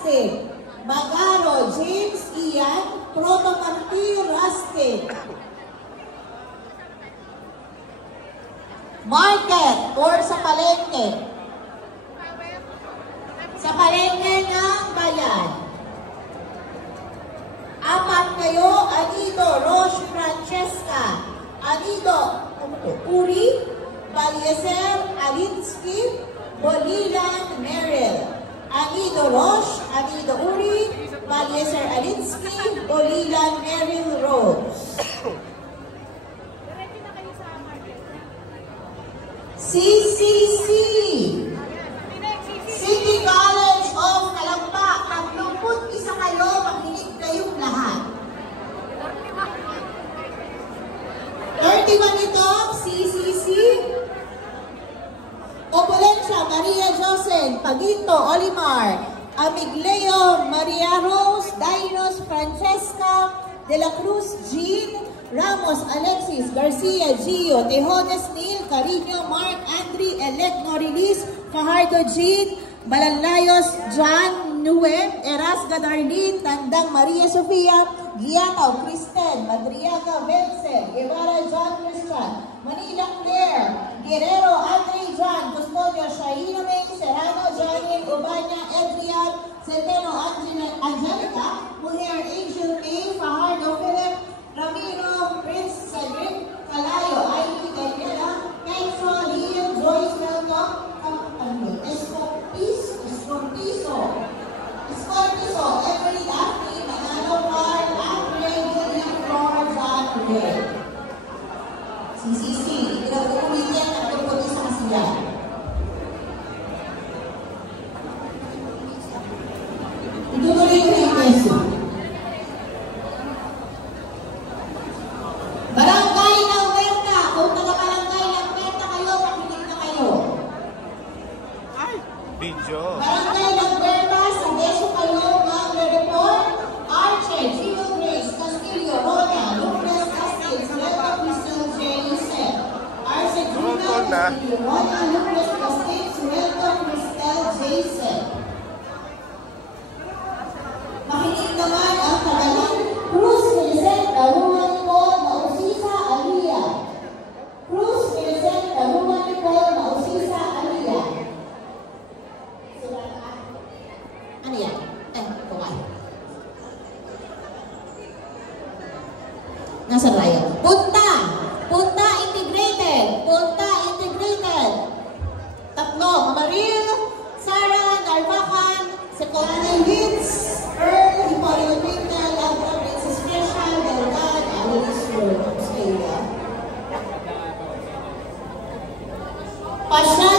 Rustic. Magaro, James Ian, Protomarti Rustic. Market or sa palengke. Sa palengke ng bayan. 4 kayo, Anido, Roche Francesca, Anido, Uri, Balieser, Alinsky, Bolilan, Merrill. Anido Roche, Anido Uri, Balieser Alinsky, Bolilan, Merrill Rose. CCC, City College of Calamba, 31 kayo, makinig kayong lahat. 31 ito, CCC. Opulencia, Maria Josen, Paginto, Olimar, Amigleo, Maria Rose, Dainos, Francesca, De La Cruz, Jean, Ramos, Alexis, Garcia, Gio, Tejones, Neil, Carino, Mark, Andre, Elec, Norilis, Fajardo, Jean, Balanlayos, John, Nuem, Erasga, Darlene, Tandang, Maria Sofia, Giataw, Kristen, Madriaga, Vincent, Guevara, John Christian, Manila, Claire, Guerrero, Andre, John, Custodio, Shaina May, Serrano, Janine, Ubanya, Edrian, Centeno, Angelica, Mujer, Angel May, Fajardo, Philip, Ramiro, Prince, Cedric, Calayo, Ivy, Daniela, Kenzo, Liam, Joyce, Melton, Escorpiso, Every, Daphne, Manalo, Carl, Andre, Julia, Flora, John, Ray. CCC, pinag-uulitin at pagpag-isa ka sila. Itutuloy ko na yung peso. Barangay ng Huerta, kung taga-barangay ng Huerta kayo, makinig na kayo. Video. Barangay ng Huerta, sa beso kayo, mag-report, Archer, Gio Grace, Castillo, Rona, Lucas, Castil, Saleta, Crystal, J. Yusef, Arce, Juna, Castillo, Rona, Lucas, Castil, Saleta, Crystal, J. Yusef. Makinig naman ang Tagalan, Cruz, Vincent, Daruan, Nicole, Mausisa, Alia. Cruz, Vincent, Daruan, Nicole, Mausisa, Alia. Ano yan? Kumain. Nasa raya. Punta! Punta Integrated! Punta Integrated! 3, Maril, Sarah, Narvacan, Secolana Hits, Earl, Hipolio Pintel, Abra, Princess Fresha, Delgad, Alice Road, Australia. Pasha